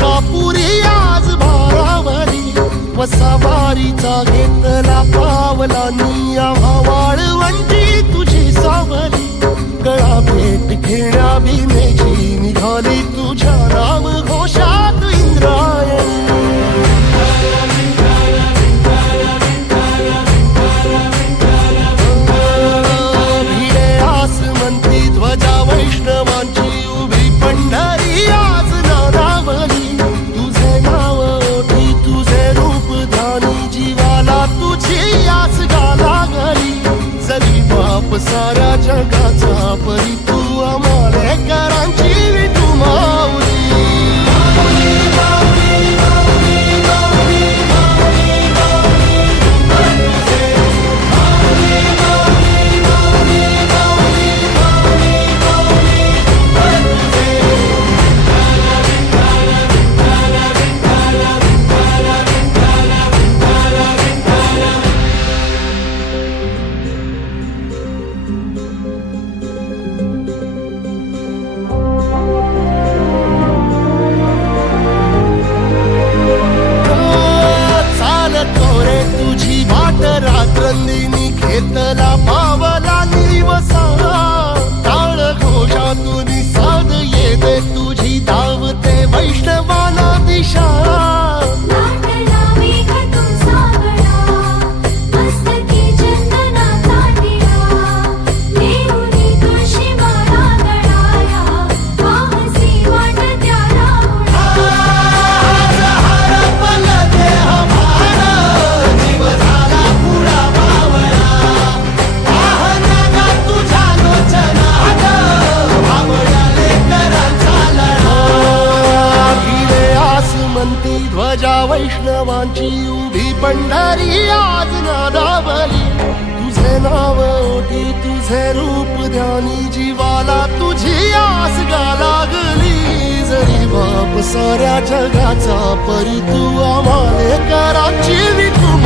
मलकापुरी आज भारावरी वसावारीचा घेतला पावला निया वाळवंटी तुझी सावली गळा भेट घेण्या बिनेची निघाली तुझ्या नाम घोषात इंद्रायणी भिडे आसमंती ध्वजा वैष्णवांची उभी पंढरी आज नानावली तुझे नाव ओठी तुझे रूप ध्यानी जीवाला तुझी आस गाला गली जरी बाप साऱ्या जगाचा परी तू आमालेकरांची विठू माऊली रात्रंदिनी घेतला पावला निवसा टाळ घोषातून साध येते तुझी धावते वैष्णवाला दिशा ध्वजा वैष्णवांची उभी पंढरी आज नादावली तुझे नाव ओठी तुझे रूप ध्यानी जीवाला तुझी आस गा लागली जरी बाप साऱ्या जगाचा परी तू आमालेकरांची विठू